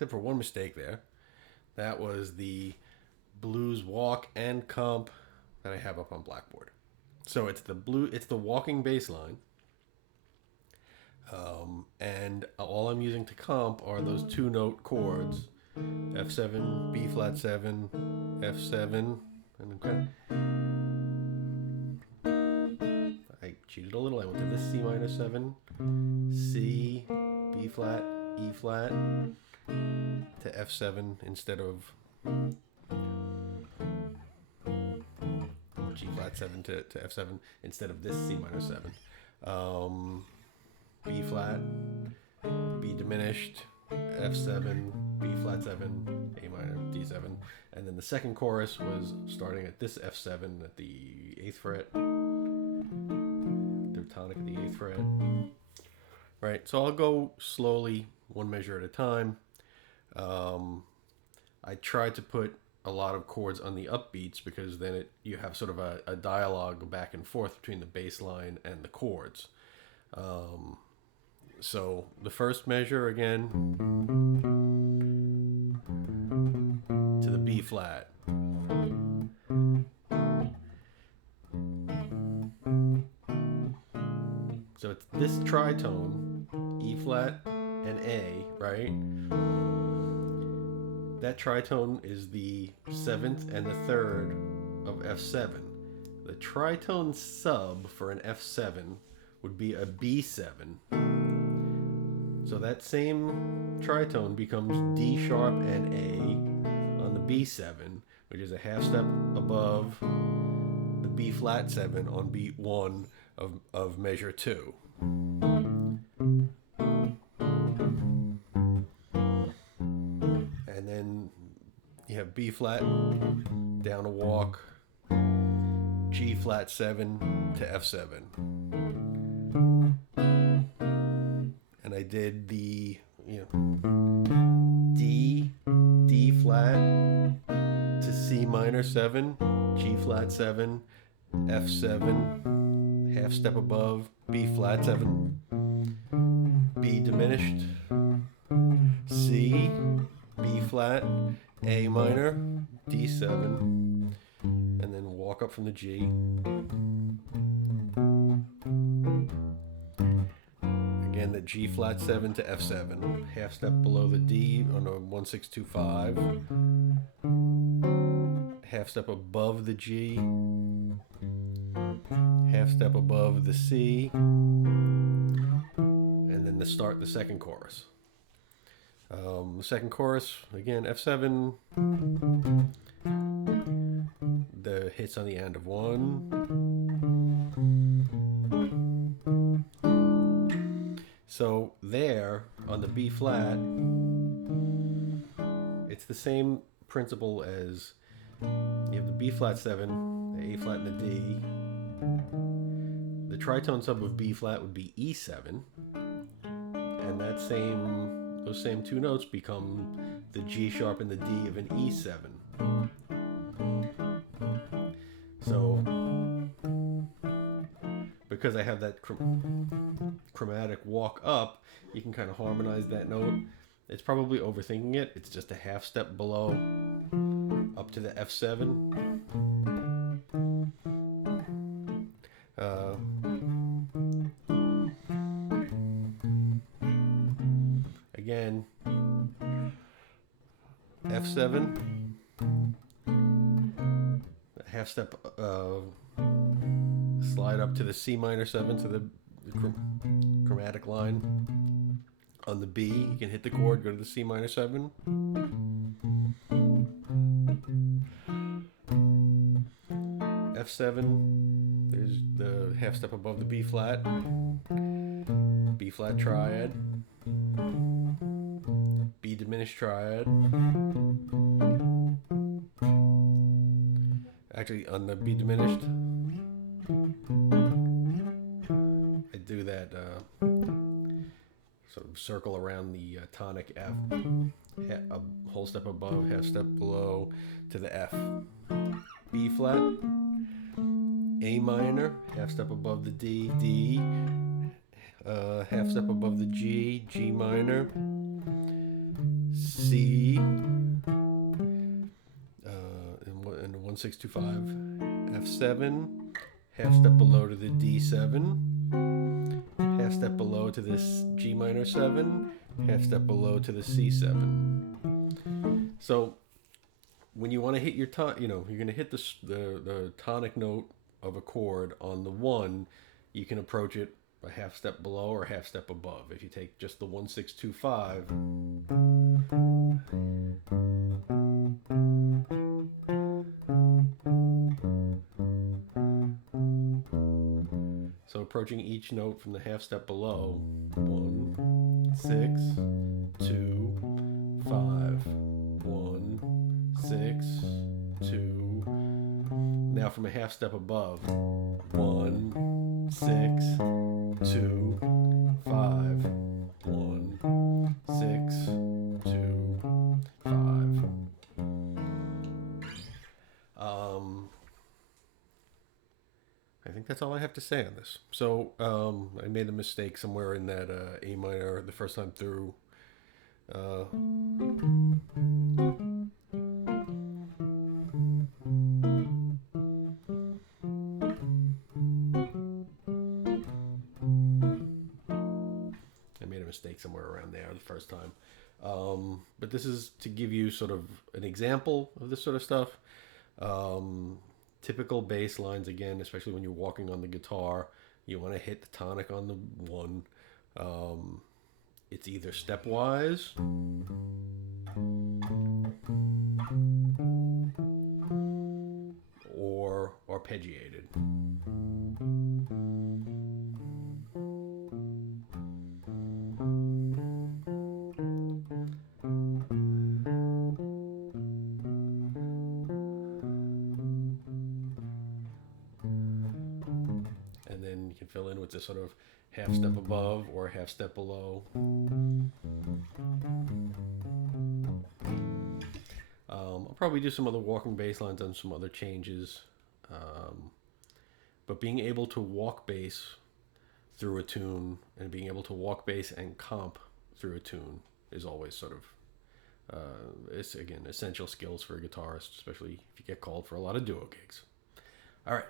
except for one mistake there. That was the blues walk and comp that I have up on Blackboard. So it's the walking bass line. And all I'm using to comp are those 2-note chords, F7, B flat 7, F7, and I cheated a little. I went to this C minor 7, C, B flat, E flat, to F7 instead of G flat 7 to F7 instead of this C minor 7. B flat, B diminished, F7, B flat 7, A minor, D7. And then the second chorus was starting at this F7 at the 8th fret, the tonic at the 8th fret. Right, so I'll go slowly, one measure at a time. I try to put a lot of chords on the upbeats because then you have sort of a dialogue back and forth between the bass line and the chords. So the first measure again to the B flat. So it's this tritone, E flat and A, right? That tritone is the 7th and the 3rd of F7. The tritone sub for an F7 would be a B7. So that same tritone becomes D sharp and A on the B7, which is a half step above the B flat 7 on beat 1 of measure 2. And then you have B flat, down a walk, G flat 7 to F7. And I did the D flat to C minor 7, G flat 7, F7, half step above, B flat 7, B diminished, C, B flat, A minor, D7, and then walk up from the G. Again, the G flat 7 to F7, half step below the D on a 1-6-2-5, half step above the G, half step above the C, and then the second chorus. The second chorus, again, F7, the hits on the end of 1. So there, on the B flat, it's the same principle as you have the B flat 7, the A flat and the D. The tritone sub of B flat would be E7, and those same 2 notes become the G sharp and the D of an E7. So, because I have that chromatic walk up, you can kind of harmonize that note. It's probably overthinking it. It's just a half step below, up to the F7. Again, F7, half step, slide up to the C minor 7 to the chromatic line. On the B, you can hit the chord, go to the C minor 7. F7, there's the half step above the B flat, B flat triad, B diminished triad. Actually, on the B diminished, I do that sort of circle around the tonic F, a whole step above, half step below to the F. B flat, A minor, half step above the D, D, half step above the G, G minor, C, and 1625, F7, half step below to the D7, half step below to this G minor 7, half step below to the C7. So when you want to hit your you're going to hit the tonic note of a chord on the 1, you can approach it a half step below or half step above. If you take just the 1625, so approaching each note from the half step below, 1, 6, 2, 5, 1, 6, 2. Now from a half step above, 1, 6, 2, 5, 1, 6, 2, 5. I think that's all I have to say on this. So I made a mistake somewhere in that A minor the first time through. I made a mistake somewhere around there the first time. But this is to give you sort of an example of this sort of stuff. Typical bass lines, again, especially when you're walking on the guitar, you want to hit the tonic on the 1. It's either stepwise or arpeggiated. And then you can fill in with this sort of half step above or half step below. I'll probably do some other walking bass lines and some other changes. But being able to walk bass through a tune and being able to walk bass and comp through a tune is always sort of, it's again, essential skills for a guitarist, especially if you get called for a lot of duo gigs. All right.